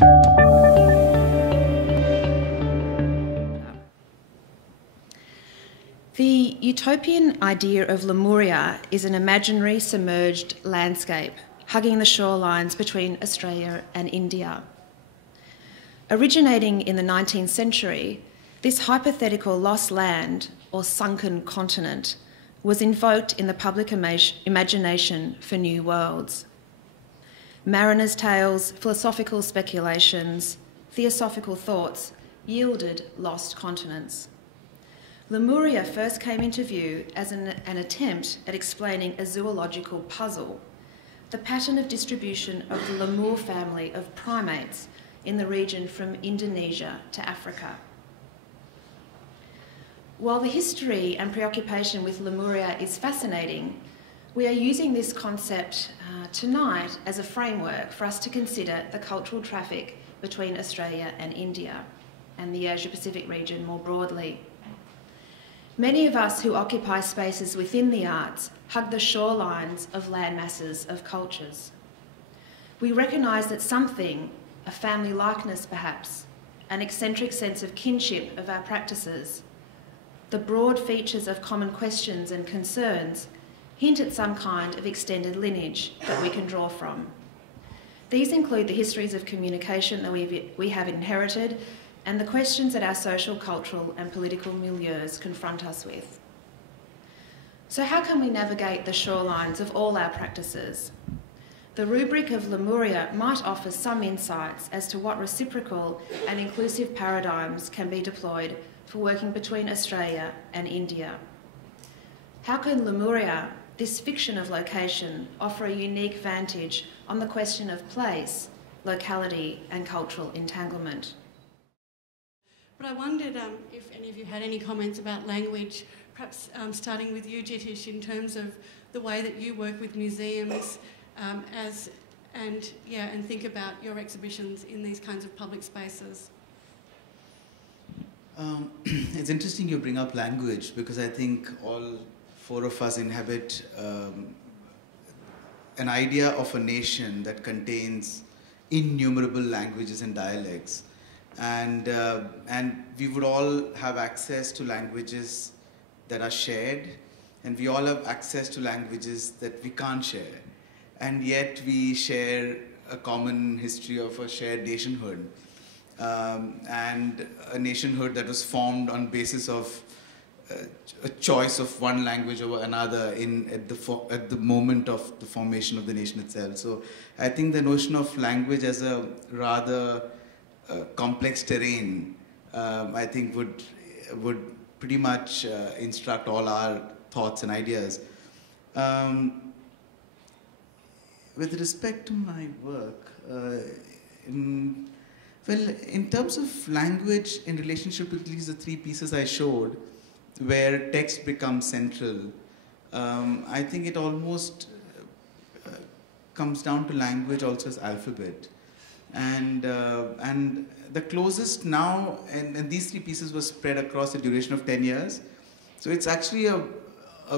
The utopian idea of Lemuria is an imaginary submerged landscape hugging the shorelines between Australia and India. Originating in the 19th century, this hypothetical lost land, or sunken continent, was invoked in the public imagination for new worlds. Mariners' tales, philosophical speculations, theosophical thoughts yielded lost continents. Lemuria first came into view as an attempt at explaining a zoological puzzle, the pattern of distribution of the lemur family of primates in the region from Indonesia to Africa. While the history and preoccupation with Lemuria is fascinating, we are using this concept tonight as a framework for us to consider the cultural traffic between Australia and India and the Asia-Pacific region more broadly. Many of us who occupy spaces within the arts hug the shorelines of landmasses of cultures. We recognise that something, a family likeness perhaps, an eccentric sense of kinship of our practices, the broad features of common questions and concerns hint at some kind of extended lineage that we can draw from. These include the histories of communication that we have inherited and the questions that our social, cultural and political milieus confront us with. So how can we navigate the shorelines of all our practices? The rubric of Lemuria might offer some insights as to what reciprocal and inclusive paradigms can be deployed for working between Australia and India. How can Lemuria, this fiction of location, offer a unique vantage on the question of place, locality and cultural entanglement? But I wondered if any of you had any comments about language, perhaps starting with you, Jitish, in terms of the way that you work with museums and think about your exhibitions in these kinds of public spaces. It's interesting you bring up language, because I think all four of us inhabit an idea of a nation that contains innumerable languages and dialects. And we would all have access to languages that are shared, and we all have access to languages that we can't share. And yet we share a common history of a shared nationhood, and a nationhood that was formed on basis of a choice of one language over another at the moment of the formation of the nation itself. So I think the notion of language as a rather complex terrain, I think would pretty much instruct all our thoughts and ideas. With respect to my work, in terms of language in relationship with these three pieces I showed, where text becomes central, I think it almost comes down to language also as alphabet. And the closest now, and these three pieces were spread across the duration of 10 years. So it's actually a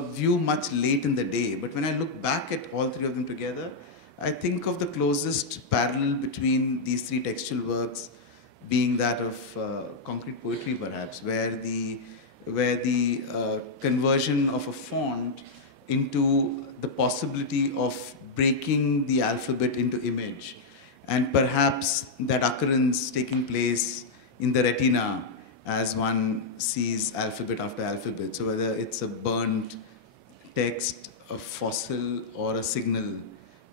view much late in the day. But when I look back at all three of them together, I think of the closest parallel between these three textual works being that of concrete poetry, perhaps, where the conversion of a font into the possibility of breaking the alphabet into image, and perhaps that occurrence taking place in the retina as one sees alphabet after alphabet. So whether it's a burnt text, a fossil, or a signal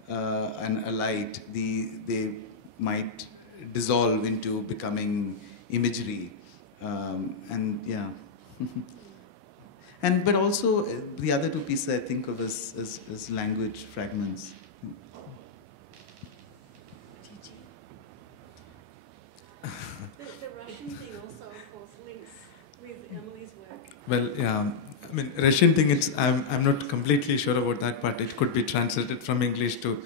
and a light, they might dissolve into becoming imagery. And yeah. But also the other two pieces I think of as language fragments. The Russian thing also, of course, links with Emily's work. Well, yeah, I mean, Russian thing, I'm not completely sure about that, but it could be translated from English to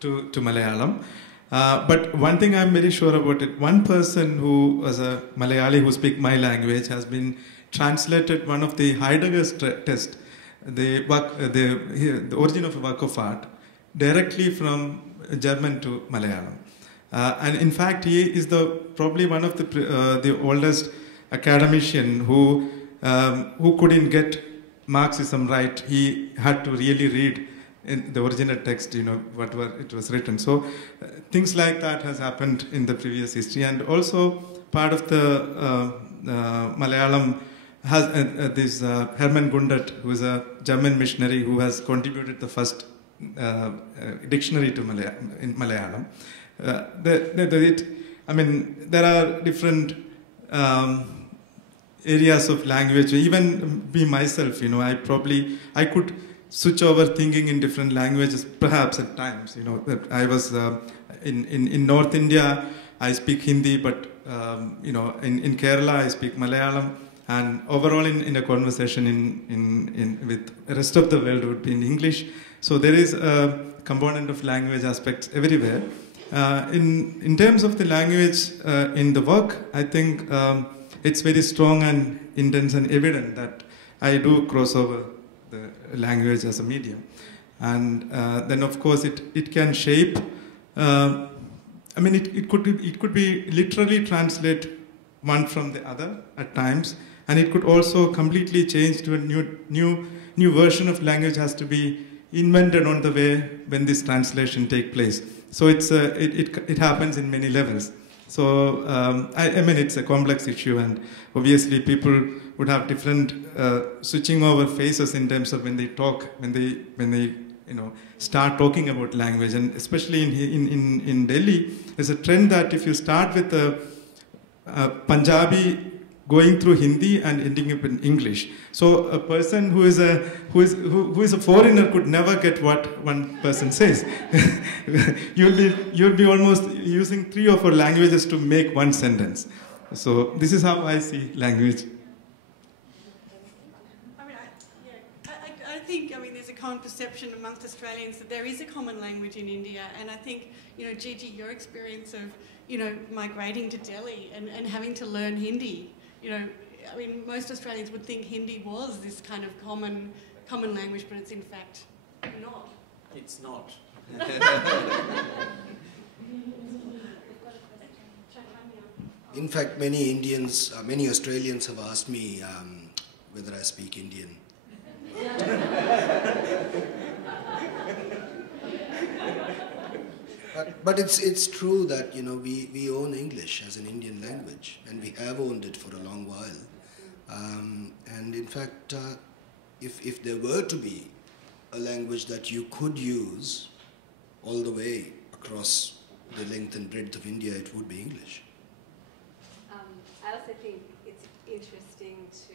Malayalam. But one thing I'm very sure about it, one person who was a Malayali who speaks my language has been translated one of the Heidegger's test, the origin of a work of art, directly from German to Malayalam. And in fact, he is probably one of the oldest academician who couldn't get Marxism right. He had to really read in the original text, whatever it was written. So things like that has happened in the previous history. And also part of the Malayalam has this Hermann Gundert, who is a German missionary who has contributed the first dictionary to Malayalam. There are different areas of language. Even me myself, I could switch over thinking in different languages, perhaps at times. That I was in North India, I speak Hindi, but in Kerala I speak Malayalam, and overall in a conversation with the rest of the world would be in English. So there is a component of language aspects everywhere. In terms of the language in the work, I think it's very strong and intense and evident that I do cross over the language as a medium. And then of course it can shape, it could be literally translate one from the other at times, and it could also completely change to a new version of language has to be invented on the way when this translation take place. So it happens in many levels. So it's a complex issue, and obviously people would have different switching over phases in terms of when they talk, when they start talking about language. And especially in Delhi, there's a trend that if you start with a Punjabi going through Hindi and ending up in English, so a person who is a foreigner could never get what one person says. You'll be almost using 3 or 4 languages to make one sentence. So this is how I see language. I think there's a common perception amongst Australians that there is a common language in India, and I think Gigi, your experience of migrating to Delhi and having to learn Hindi. Most Australians would think Hindi was this kind of common language, but it's in fact not. It's not. In fact, many Australians have asked me whether I speak Indian. But it's true that we own English as an Indian language, and we have owned it for a long while. And in fact, if there were to be a language that you could use all the way across the length and breadth of India, it would be English. I also think it's interesting to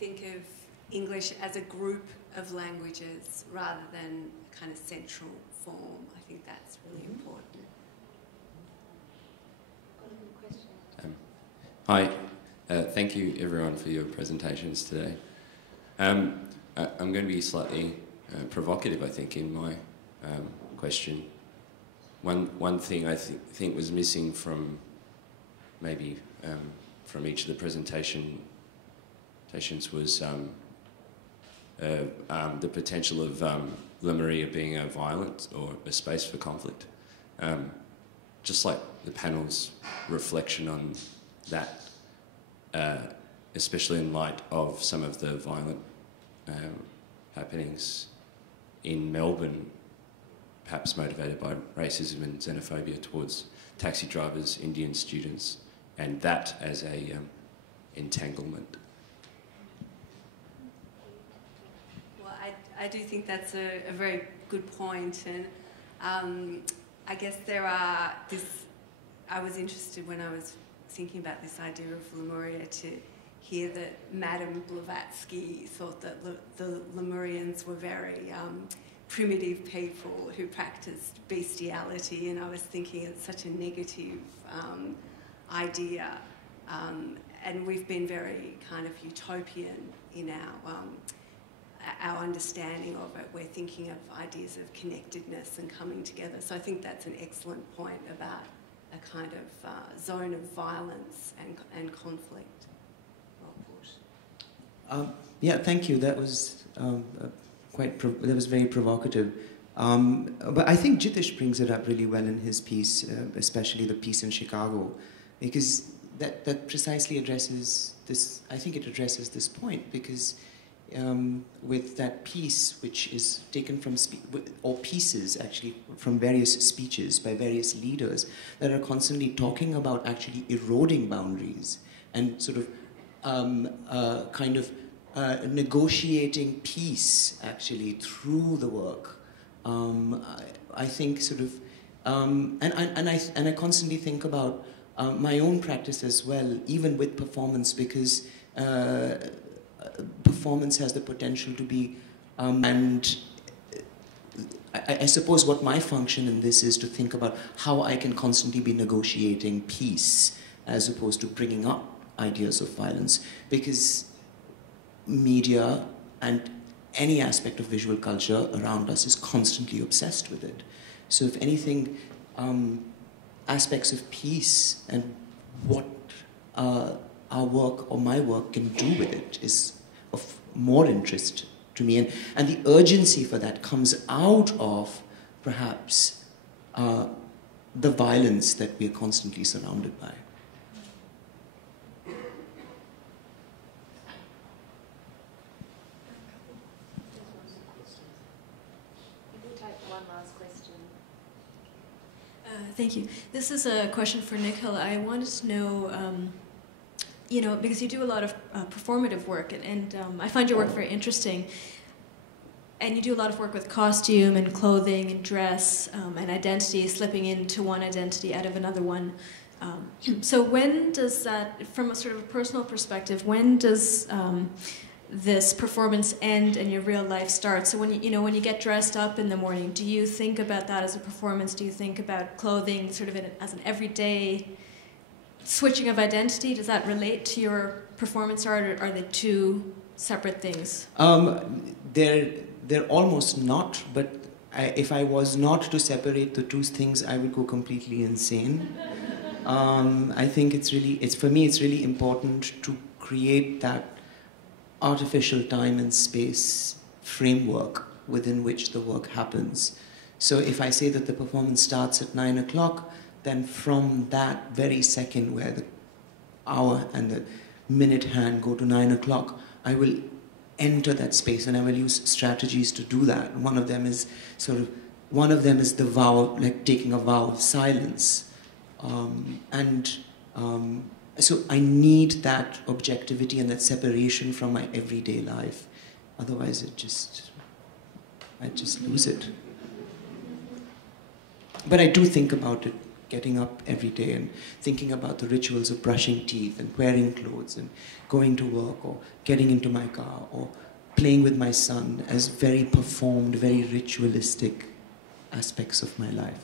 think of English as a group of languages rather than kind of central form. I think that's really important. Hi, thank you everyone for your presentations today. I'm going to be slightly provocative, I think, in my question. One thing I think was missing from maybe from each of the presentations was the potential of Lemuria being a violent or a space for conflict. Just like the panel's reflection on that, especially in light of some of the violent happenings in Melbourne, perhaps motivated by racism and xenophobia towards taxi drivers, Indian students, and that as a entanglement. Well, I do think that's a very good point, and I guess I was interested when I was thinking about this idea of Lemuria to hear that Madame Blavatsky thought that the Lemurians were very primitive people who practiced bestiality, and I was thinking it's such a negative idea, and we've been very kind of utopian in our understanding of it. We're thinking of ideas of connectedness and coming together. So I think that's an excellent point about a kind of zone of violence and conflict. Well put. Yeah, thank you. That was that was very provocative. But I think Jitish brings it up really well in his piece, especially the piece in Chicago, because that precisely addresses this. I think it addresses this point, because with that piece, which is taken from or pieces actually from various speeches by various leaders that are constantly talking about actually eroding boundaries and sort of negotiating peace actually through the work. I think sort of, and I constantly think about my own practice as well, even with performance, because performance has the potential to be, and I suppose what my function in this is to think about how I can constantly be negotiating peace as opposed to bringing up ideas of violence, because media and any aspect of visual culture around us is constantly obsessed with it. So if anything, aspects of peace and what our work or my work can do with it is of more interest to me. And the urgency for that comes out of, perhaps, the violence that we are constantly surrounded by. Thank you. This is a question for Nikhil. I wanted to know, because you do a lot of performative work, and I find your work very interesting. And you do a lot of work with costume and clothing and dress and identity, slipping into one identity out of another one. So when does that, from a sort of a personal perspective, when does this performance end and your real life start? So when you get dressed up in the morning, do you think about that as a performance? Do you think about clothing sort of as an everyday switching of identity? Does that relate to your performance art, or are they two separate things? They're almost not, but if I was not to separate the two things, I would go completely insane. I think for me it's really important to create that artificial time and space framework within which the work happens. So if I say that the performance starts at 9 o'clock, then from that very second where the hour and the minute hand go to 9 o'clock, I will enter that space, and I will use strategies to do that. One of them is the vow, like taking a vow of silence. So I need that objectivity and that separation from my everyday life. Otherwise, I just lose it. But I do think about it, getting up every day and thinking about the rituals of brushing teeth and wearing clothes and going to work or getting into my car or playing with my son as very performed, very ritualistic aspects of my life.